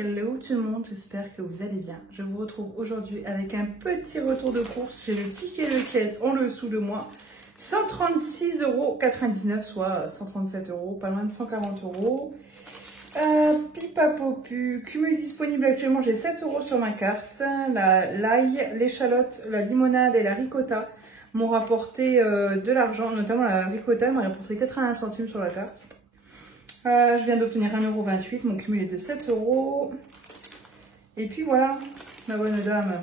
Hello tout le monde, j'espère que vous allez bien. Je vous retrouve aujourd'hui avec un petit retour de course. J'ai le ticket de caisse en dessous de moi. 136,99 €, soit 137 €, pas loin de 140 €. Pipa Popu, cumul disponible actuellement, j'ai 7 € sur ma carte. L'ail, l'échalote, la limonade et la ricotta m'ont rapporté de l'argent, notamment la ricotta m'a rapporté 81 centimes sur la carte. Je viens d'obtenir 1,28 €, mon cumul est de 7 €. Et puis voilà, ma bonne dame.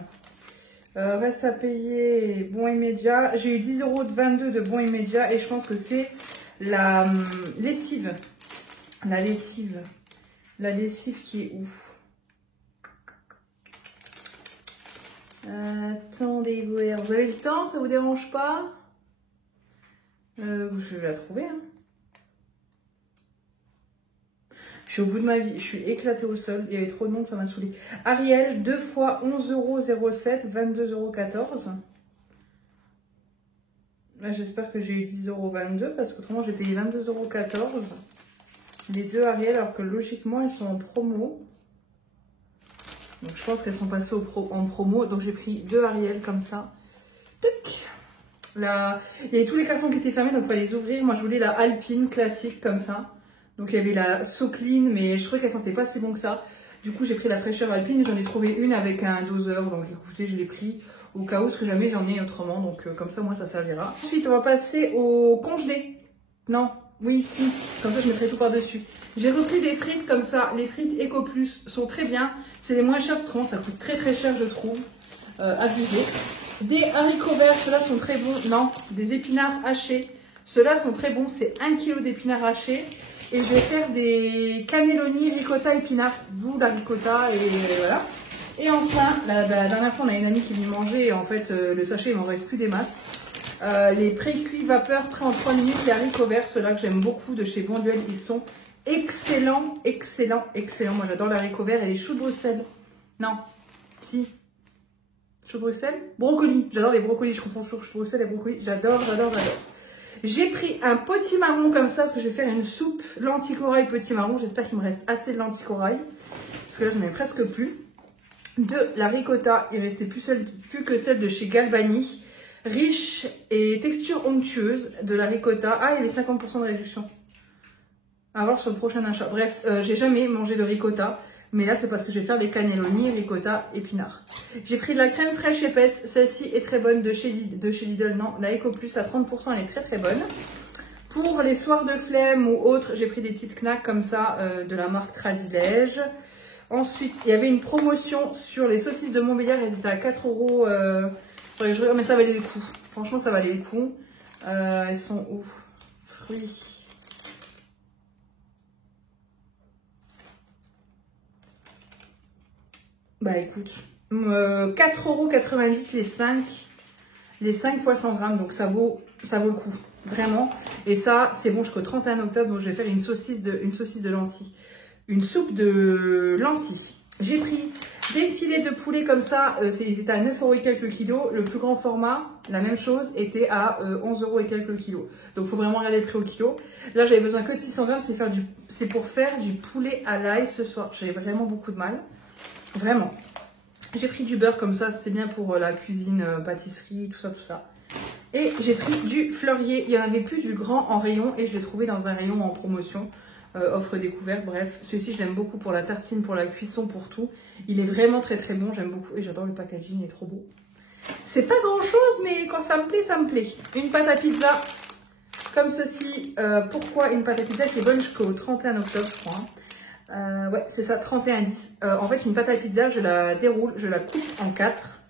Reste à payer, bon immédiat. J'ai eu 10,22 € de bon immédiat et je pense que c'est la lessive. La lessive qui est ouf. Attendez, vous avez le temps, ça vous dérange pas? Je vais la trouver, hein. Je suis au bout de ma vie, je suis éclatée au sol, il y avait trop de monde, ça m'a saoulée. Ariel, 2 fois 11,07 €, 22,14 €. Là, j'espère que j'ai eu 10,22 € parce qu'autrement j'ai payé 22,14 €. Les deux Ariel, alors que logiquement elles sont en promo. Donc je pense qu'elles sont passées en promo, donc j'ai pris deux Ariel comme ça. Tuc. Là, il y avait tous les cartons qui étaient fermés, donc il fallait les ouvrir. Moi je voulais la Alpine classique comme ça. Donc il y avait la So Clean, mais je trouvais qu'elle sentait pas si bon que ça. Du coup j'ai pris la fraîcheur Alpine, j'en ai trouvé une avec un doseur, donc écoutez je l'ai pris au cas où, parce que jamais j'en ai autrement, donc comme ça moi ça servira. Ensuite on va passer au congelé. Non, oui si, comme ça je mettrai tout par dessus. J'ai repris des frites comme ça, les frites Eco Plus sont très bien, c'est les moins chers, parce que ça coûte très cher je trouve, abusé. Des haricots verts, ceux-là sont très bons, non, des épinards hachés, ceux-là sont très bons, c'est 1 kg d'épinards hachés. Et je vais faire des cannelloni ricotta épinards, d'où la ricotta et voilà. Et enfin, la dernière fois on a une amie qui lui mangeait et en fait le sachet il m'en reste plus des masses. Les pré-cuits vapeur prêts en 3 minutes, les haricots verts, ceux-là que j'aime beaucoup de chez Bonduel, ils sont excellents. Moi j'adore les haricots verts et les choux de Bruxelles. Non, si. Choux de Bruxelles? Brocoli, j'adore les brocolis, je confonds choux de Bruxelles et brocolis, j'adore. J'ai pris un potimarron comme ça, parce que je vais faire une soupe lentilles corail potimarron. J'espère qu'il me reste assez de lentilles corail, parce que là, je n'en ai presque plus. De la ricotta, il ne restait plus que celle de chez Galvani. Riche et texture onctueuse de la ricotta. Ah, il y avait 50% de réduction. À voir sur le prochain achat. Bref, j'ai jamais mangé de ricotta. Mais là, c'est parce que je vais faire des cannelloni, ricotta, épinards. J'ai pris de la crème fraîche épaisse. Celle-ci est très bonne de chez Lidl. Non, la Eco Plus à 30%, elle est très bonne. Pour les soirs de flemme ou autres, j'ai pris des petites knacks comme ça de la marque Tradilège. Ensuite, il y avait une promotion sur les saucisses de Montbéliard. Elles étaient à 4 €. Faudrait que je regarde, mais ça valait le coup. Franchement, ça valait le coup. Elles sont où? Fruits. Bah écoute, 4,90 € les 5 fois 100 grammes, donc ça vaut le coup, vraiment. Et ça, c'est bon jusqu'au 31 octobre, donc je vais faire une saucisse de lentilles, une soupe de lentilles. J'ai pris des filets de poulet comme ça, ils étaient à 9 € et quelques kilos. Le plus grand format, la même chose, était à 11 € et quelques kilos. Donc il faut vraiment regarder le prix au kilo. Là, j'avais besoin que de 600 grammes, c'est pour faire du poulet à l'ail ce soir. J'avais vraiment beaucoup de mal. Vraiment. J'ai pris du beurre comme ça, c'est bien pour la cuisine, pâtisserie, tout ça. Et j'ai pris du fleurier. Il n'y en avait plus du grand en rayon et je l'ai trouvé dans un rayon en promotion. Offre découverte, bref. Celui-ci, je l'aime beaucoup pour la tartine, pour la cuisson, pour tout. Il est vraiment très bon, j'aime beaucoup. Et j'adore le packaging, il est trop beau. C'est pas grand-chose, mais quand ça me plaît, ça me plaît. Une pâte à pizza comme ceci. Pourquoi une pâte à pizza qui est bonne jusqu'au 31 octobre, je crois. Ouais, c'est ça, 31,10 €. En fait, une pâte à pizza, je la déroule, je la coupe en 4.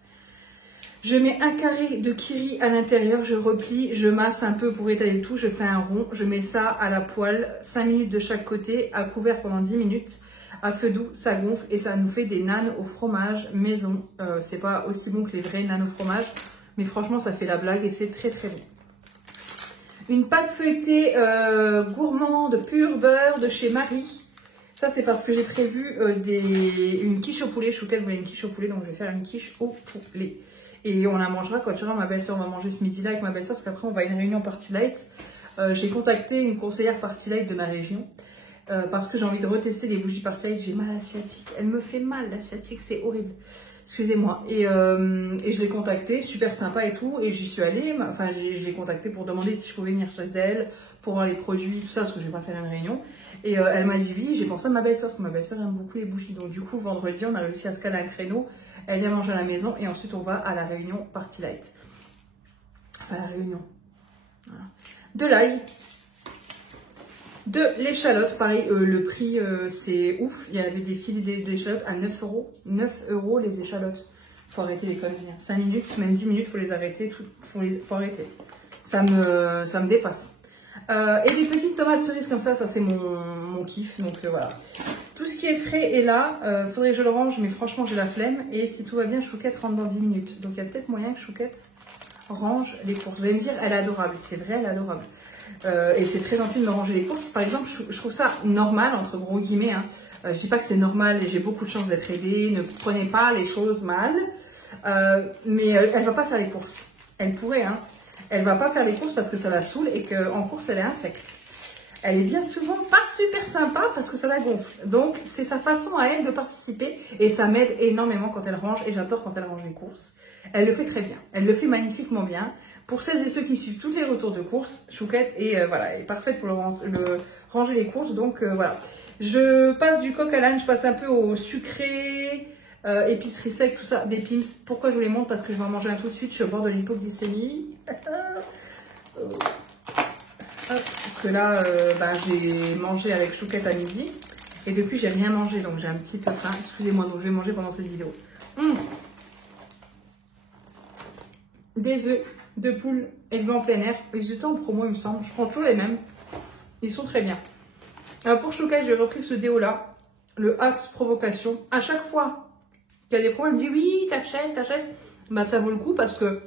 Je mets un carré de kiri à l'intérieur, je replie, je masse un peu pour étaler le tout, je fais un rond, je mets ça à la poêle, 5 minutes de chaque côté, à couvert pendant 10 minutes. À feu doux, ça gonfle et ça nous fait des nanes au fromage maison. C'est pas aussi bon que les vrais nanes au fromage, mais franchement, ça fait la blague et c'est très bon. Une pâte feuilletée gourmande pur beurre de chez Marie. Ça, c'est parce que j'ai prévu une quiche au poulet. Chouquette voulait une quiche au poulet, donc je vais faire une quiche au poulet. Et on la mangera quand tu vois, ma belle-sœur va manger ce midi-là avec ma belle-sœur, parce qu'après, on va à une réunion Party Light. J'ai contacté une conseillère Party Light de ma région. parce que j'ai envie de retester les bougies par side. J'ai mal à la sciatique. Elle me fait mal, la sciatique, c'est horrible. Excusez-moi. Et je l'ai contactée, super sympa et tout. Et j'y suis allée. Enfin, je l'ai contactée pour demander si je pouvais venir chez elle, pour voir les produits, tout ça, parce que je vais pas faire une réunion. Et elle m'a dit oui. J'ai pensé à ma belle-sœur, parce que ma belle-sœur aime beaucoup les bougies. Donc du coup, vendredi, on a réussi à se caler un créneau. Elle vient manger à la maison et ensuite on va à la réunion Party Light. Enfin, la réunion. Voilà. De l'ail. De l'échalote, pareil, le prix c'est ouf. Il y avait des filets d'échalotes à 9 euros. 9 euros les échalotes. Faut arrêter les conneries. 5 minutes, même 10 minutes, faut les arrêter. Faut arrêter. Ça me dépasse. Et des petites tomates cerises comme ça c'est mon kiff. Donc voilà. Tout ce qui est frais est là. Faudrait que je le range, mais franchement j'ai la flemme. Et si tout va bien, Chouquette rentre dans 10 minutes. Donc il y a peut-être moyen que Chouquette range les courses. Vous allez me dire, elle est adorable. C'est vrai, elle est adorable. Et c'est très gentil de me ranger les courses. Par exemple, je trouve ça normal, entre gros guillemets. Hein. Je dis pas que c'est normal et j'ai beaucoup de chance d'être aidée. Ne prenez pas les choses mal. Mais elle va pas faire les courses. Elle pourrait, hein. Elle va pas faire les courses parce que ça la saoule et qu'en course, elle est infecte. Elle est bien souvent pas super sympa parce que ça la gonfle. Donc, c'est sa façon à elle de participer et ça m'aide énormément quand elle range et j'adore quand elle range les courses. Elle le fait très bien. Elle le fait magnifiquement bien. Pour celles et ceux qui suivent tous les retours de courses, Chouquette est, voilà, est parfaite pour ranger les courses. Donc, voilà. Je passe du coq à l'âne, je passe un peu au sucré, épicerie sec, tout ça, des Pim's. Pourquoi je vous les montre? Parce que je vais en manger un tout de suite. Je suis au bord de l'hypoglycémie. Parce que là, j'ai mangé avec Chouquette à midi. Et depuis, j'ai rien mangé. Donc, j'ai un petit peu faim. Excusez-moi, donc je vais manger pendant cette vidéo. Des œufs de poule élevés en plein air. Ils étaient en promo, il me semble. Je prends toujours les mêmes. Ils sont très bien. Alors, pour Chouquette, j'ai repris ce déo-là. Le Axe Provocation. À chaque fois qu'il y a des problèmes, elle me dit oui, t'achètes. Bah, ça vaut le coup parce que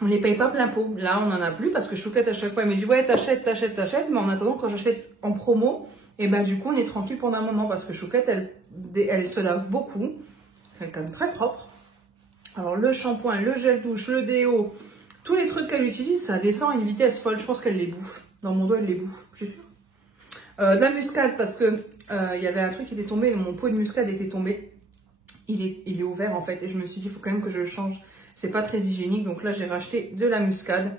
on ne les paye pas plein pot. Là, on n'en a plus parce que Chouquette, à chaque fois, elle me dit ouais, t'achètes. Mais en attendant, quand j'achète en promo, et ben du coup, on est tranquille pendant un moment parce que Chouquette, elle se lave beaucoup. Elle est quand même très propre. Alors, le shampoing, le gel douche, le déo, tous les trucs qu'elle utilise, ça descend à une vitesse folle. Je pense qu'elle les bouffe. Dans mon dos, elle les bouffe, je suis sûre. De la muscade parce que il y avait un truc qui était tombé, mon pot de muscade était tombé. Il est ouvert en fait et je me suis dit, il faut quand même que je le change. C'est pas très hygiénique, donc là j'ai racheté de la muscade.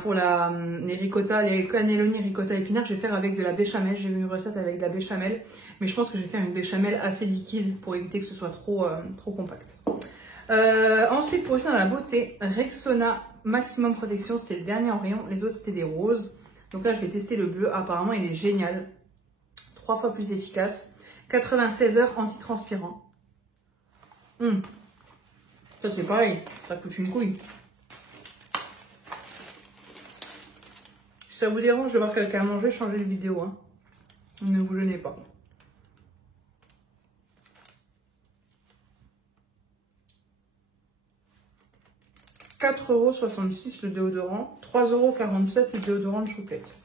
Pour les ricotta, les cannelloni ricotta épinards, je vais faire avec de la béchamel. J'ai vu une recette avec de la béchamel, mais je pense que je vais faire une béchamel assez liquide pour éviter que ce soit trop compact. Ensuite, pour rester dans la beauté, Rexona Maximum Protection, c'était le dernier en rayon. Les autres c'était des roses. Donc là je vais tester le bleu, apparemment il est génial. 3 fois plus efficace. 96 heures antitranspirant. Ça c'est pareil, ça coûte une couille. Si ça vous dérange de voir quelqu'un manger, changez de vidéo. Hein. Ne vous gênez pas. « 4,66 € le déodorant, 3,47 € le déodorant de Chouquette.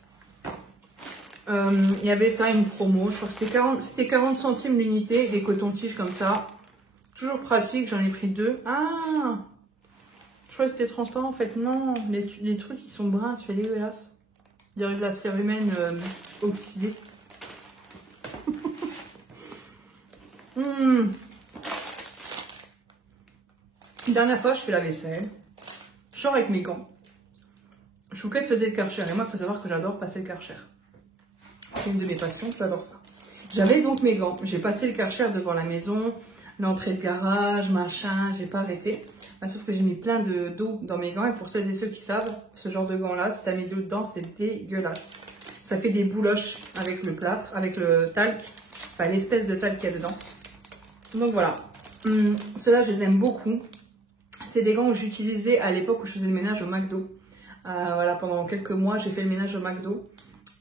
Il y avait ça, une promo, je crois que c'était 40 centimes l'unité, des cotons-tiges comme ça. Toujours pratique, j'en ai pris 2. Ah, je crois que c'était transparent en fait. Non, les trucs ils sont bruns, c'est dégueulasse. Il y aurait de la cérumen oxydée. Dernière fois, je fais la vaisselle. Je sors avec mes gants. Chouquette faisait le Karcher et moi, il faut savoir que j'adore passer le Karcher. C'est une de mes passions, j'adore ça. J'avais donc mes gants. J'ai passé le Karcher devant la maison, l'entrée de garage, machin, j'ai pas arrêté. Sauf que j'ai mis plein d'eau dans mes gants et pour celles et ceux qui savent, ce genre de gants-là, si t'as mis de l'eau dedans, c'est dégueulasse. Ça fait des bouloches avec le plâtre, avec le talc, enfin l'espèce de talc qu'il y a dedans. Donc voilà. Ceux-là, je les aime beaucoup. C'est des gants que j'utilisais à l'époque où je faisais le ménage au McDo. Voilà, pendant quelques mois, j'ai fait le ménage au McDo.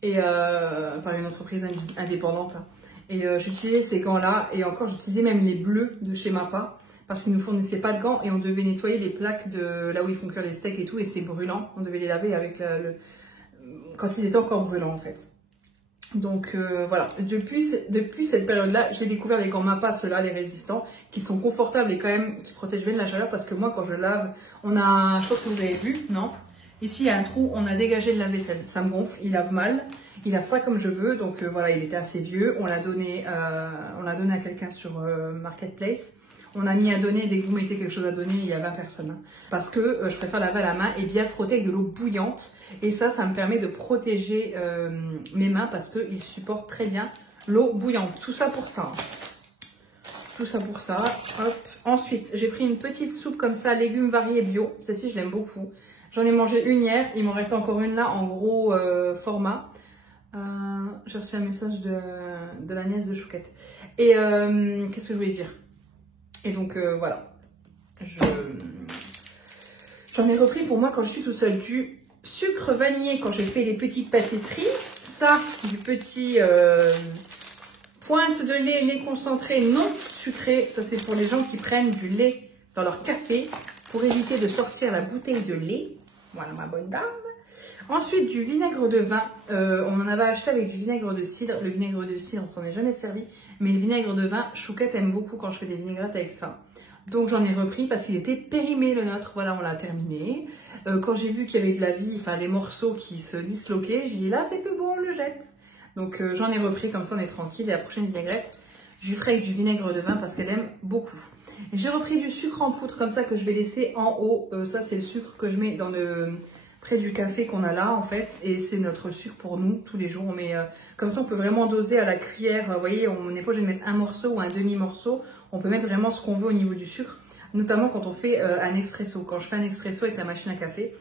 Et enfin, une entreprise indépendante. Et j'utilisais ces gants-là. Et encore, j'utilisais même les bleus de chez Mappa. Parce qu'ils ne nous fournissaient pas de gants. Et on devait nettoyer les plaques de là où ils font cuire les steaks et tout. Et c'est brûlant. On devait les laver avec quand ils étaient encore brûlants, en fait. Donc voilà, depuis cette période-là, j'ai découvert les gants Mappa, ceux-là, les résistants, qui sont confortables et quand même qui protègent bien de la chaleur parce que moi, quand je lave, on a, je pense que vous avez vu, non? Ici, il y a un trou, on a dégagé de la vaisselle, ça me gonfle, il lave mal Il lave pas comme je veux, donc voilà, il était assez vieux. On l'a donné à quelqu'un sur Marketplace. On a mis à donner, dès que vous mettez quelque chose à donner, il y a 20 personnes. Hein. Parce que je préfère laver à la main et bien frotter avec de l'eau bouillante. Et ça me permet de protéger mes mains parce qu'il supporte très bien l'eau bouillante. Tout ça pour ça. Tout ça pour ça. Hop. Ensuite, j'ai pris une petite soupe comme ça, légumes variés bio. Celle-ci, je l'aime beaucoup. J'en ai mangé une hier. Il m'en reste encore une là, en gros format. J'ai reçu un message de la nièce de Chouquette. Et qu'est-ce que je voulais dire? Et donc voilà, j'en ai repris pour moi quand je suis toute seule du sucre vanillé quand j'ai fait les petites pâtisseries. Ça, du petit pointe de lait concentré non sucré. Ça, c'est pour les gens qui prennent du lait dans leur café pour éviter de sortir la bouteille de lait. Voilà ma bonne dame. Ensuite, du vinaigre de vin. On en avait acheté avec du vinaigre de cidre. Le vinaigre de cidre, on s'en est jamais servi. Mais le vinaigre de vin, Chouquette aime beaucoup quand je fais des vinaigrettes avec ça. Donc, j'en ai repris parce qu'il était périmé le nôtre. Voilà, on l'a terminé. Quand j'ai vu qu'il y avait de la vie, enfin les morceaux qui se disloquaient, j'ai dit là, c'est plus bon, on le jette. Donc, j'en ai repris, comme ça on est tranquille. Et la prochaine vinaigrette, je lui ferai avec du vinaigre de vin parce qu'elle aime beaucoup. J'ai repris du sucre en poudre comme ça que je vais laisser en haut. Ça, c'est le sucre que je mets dans près du café qu'on a là en fait, et c'est notre sucre pour nous tous les jours. On met comme ça, on peut vraiment doser à la cuillère. Vous voyez, on n'est pas obligé de mettre un morceau ou un demi morceau. On peut mettre vraiment ce qu'on veut au niveau du sucre, notamment quand on fait un expresso. Quand je fais un expresso avec la machine à café,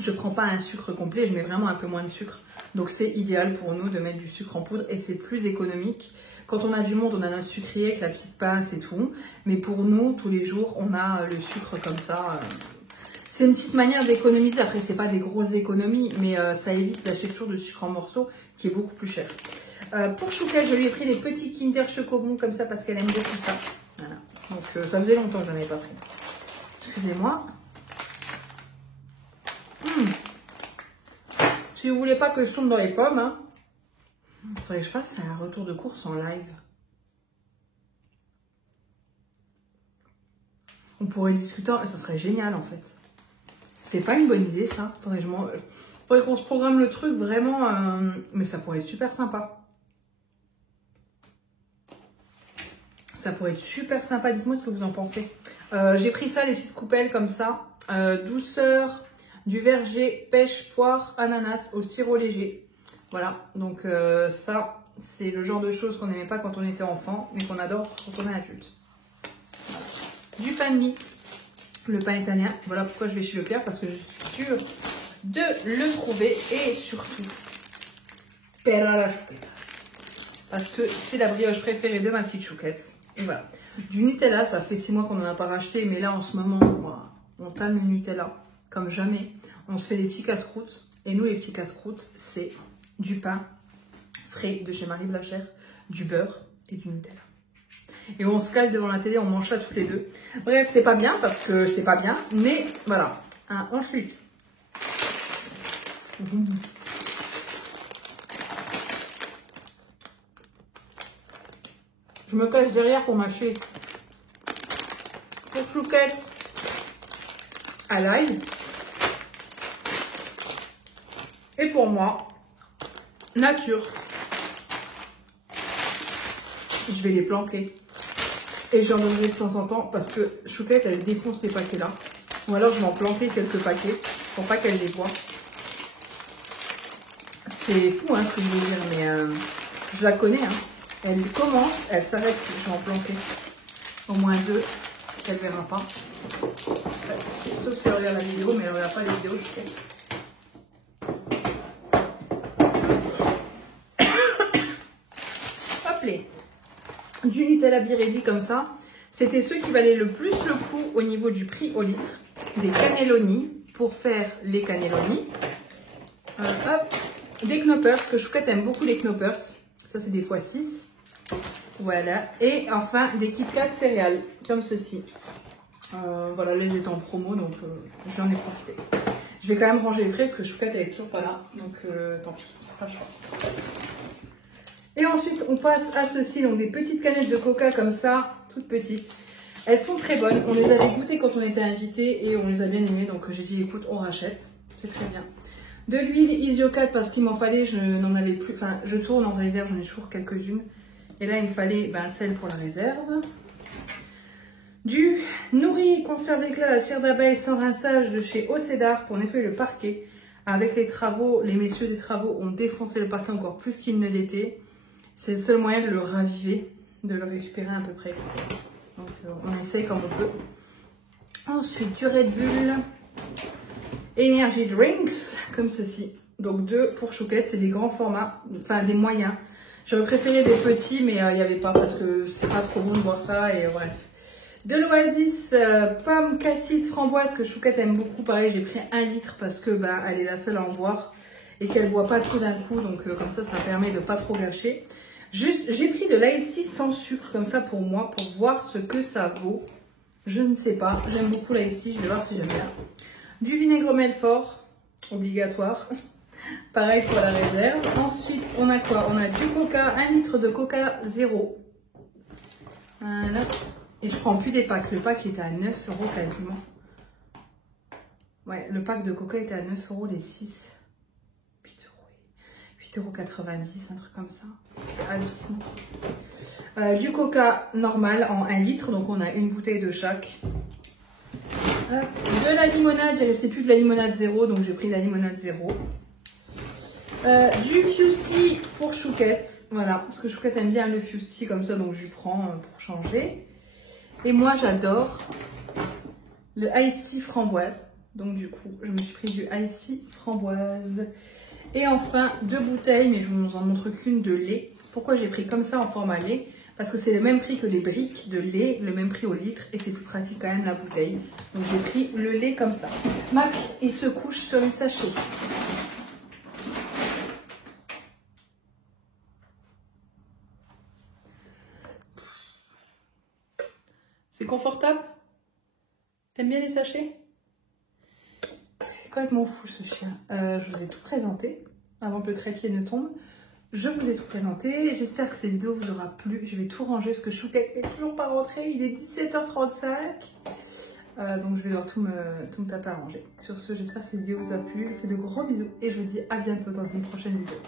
je prends pas un sucre complet, je mets vraiment un peu moins de sucre. Donc c'est idéal pour nous de mettre du sucre en poudre et c'est plus économique. Quand on a du monde, on a notre sucrier avec la petite pince et tout, mais pour nous tous les jours, on a le sucre comme ça. C'est une petite manière d'économiser. Après, c'est pas des grosses économies, mais ça évite d'acheter toujours du sucre en morceaux qui est beaucoup plus cher. Pour Chouquette, je lui ai pris des petits Kinder Chocobon comme ça parce qu'elle aime beaucoup ça. Voilà. Donc ça faisait longtemps que je n'en avais pas pris. Excusez-moi. Si vous voulez pas que je tombe dans les pommes, hein, faudrait que je fasse un retour de course en live. On pourrait discuter, ça serait génial en fait. C'est pas une bonne idée ça. Faudrait qu'on se programme le truc vraiment, mais ça pourrait être super sympa. Ça pourrait être super sympa. Dites-moi ce que vous en pensez. J'ai pris ça, les petites coupelles comme ça. Douceur, du verger, pêche, poire, ananas au sirop léger. Voilà, donc ça, c'est le genre de choses qu'on n'aimait pas quand on était enfant, mais qu'on adore quand on est adulte. Voilà. Du pain de mie. Le pain italien, voilà pourquoi je vais chez Leclerc, parce que je suis sûre de le trouver et surtout per la Chouquette. Parce que c'est la brioche préférée de ma petite Chouquette. Et voilà. Du Nutella, ça fait 6 mois qu'on n'en a pas racheté, mais là en ce moment, voilà, on tame le Nutella comme jamais. On se fait des petits casse-croûtes. Et nous, les petits casse-croûtes, c'est du pain frais de chez Marie Blachère, du beurre et du Nutella. Et on se cale devant la télé, on mange ça toutes les deux. Bref, c'est pas bien parce que c'est pas bien, mais voilà. Hein, ensuite, je me cache derrière pour mâcher. Pour Chouquette à l'ail. Et pour moi, nature. Je vais les planquer. Et j'en donnerai de temps en temps parce que Chouquette, elle défonce ces paquets-là. Ou alors je vais en planquer quelques paquets pour pas qu'elle les voie. C'est fou hein, ce que je veux dire, mais je la connais. Hein. Elle commence, elle s'arrête. Je vais en planquer au moins 2. Elle verra pas. Sauf si elle regarde la vidéo, mais elle ne regarde pas la vidéo, je sais. Hop les. Du Nutella Birelli comme ça. C'était ceux qui valaient le plus le coup au niveau du prix au litre. Des cannelloni pour faire les cannelloni. Hop, des knoppers, que Chouquette aime beaucoup les knoppers. Ça, c'est des x6. Voilà. Et enfin, des Kit Kat céréales, comme ceci. Voilà, les étant en promo, donc j'en ai profité. Je vais quand même ranger les frais parce que Chouquette, elle est toujours pas là. Donc, tant pis, pas le choix. Et ensuite, on passe à ceci, donc des petites canettes de coca comme ça, toutes petites. Elles sont très bonnes. On les avait goûtées quand on était invités et on les a bien aimées. Donc, j'ai dit, écoute, on rachète. C'est très bien. De l'huile Isio 4 parce qu'il m'en fallait, je n'en avais plus. Enfin, je tourne en réserve, j'en ai toujours quelques-unes. Et là, il me fallait celle pour la réserve. Du nourri conserve éclat à la cire d'abeille sans rinçage de chez Océdar pour nettoyer le parquet. Avec les travaux, les messieurs des travaux ont défoncé le parquet encore plus qu'il ne l'était. C'est le seul moyen de le raviver, de le récupérer à peu près. Donc on essaie comme on peut. Ensuite du Red Bull Energy Drinks, comme ceci. Donc 2 pour Chouquette, c'est des grands formats, enfin des moyens. J'aurais préféré des petits, mais il n'y avait pas parce que c'est pas trop bon de boire ça et bref. De l'Oasis pomme cassis framboise que Chouquette aime beaucoup. Pareil, j'ai pris 1 litre parce que elle est la seule à en boire et qu'elle boit pas tout d'un coup. Donc comme ça permet de pas trop gâcher. Juste, j'ai pris de l'Ice sans sucre comme ça pour moi, pour voir ce que ça vaut. Je ne sais pas. J'aime beaucoup l'Ice, je vais voir si j'aime bien. Du vinaigre Melfort, obligatoire. Pareil pour la réserve. Ensuite, on a quoi? On a du coca, 1 litre de coca 0. Voilà. Et je prends plus des packs. Le pack était à 9 € quasiment. Ouais, le pack de coca était à 9 € les 6. 8,90 €, un truc comme ça. C'est hallucinant. Du coca normal en 1 litre. Donc on a une bouteille de chaque. De la limonade. Il restait plus de la limonade 0. Donc j'ai pris la limonade 0. Du Fusti pour Chouquette. Voilà. Parce que Chouquette aime bien le Fusti comme ça. Donc je lui prends pour changer. Et moi, j'adore le Ice Tea framboise. Donc, du coup, je me suis pris du Ice Tea framboise. Et enfin, 2 bouteilles, mais je ne vous en montre qu'une, de lait. Pourquoi j'ai pris comme ça en format lait? Parce que c'est le même prix que les briques de lait, le même prix au litre. Et c'est plus pratique quand même la bouteille. Donc, j'ai pris le lait comme ça. Max, il se couche sur les sachets. C'est confortable? T'aimes bien les sachets? Complètement fou ce chien. Je vous ai tout présenté avant que le trépied ne tombe. Je vous ai tout présenté. J'espère que cette vidéo vous aura plu. Je vais tout ranger parce que Chouquette n'est toujours pas rentré. Il est 17h35. Donc je vais devoir tout me taper à ranger. Sur ce, j'espère que cette vidéo vous a plu. Je vous fais de gros bisous et je vous dis à bientôt dans une prochaine vidéo.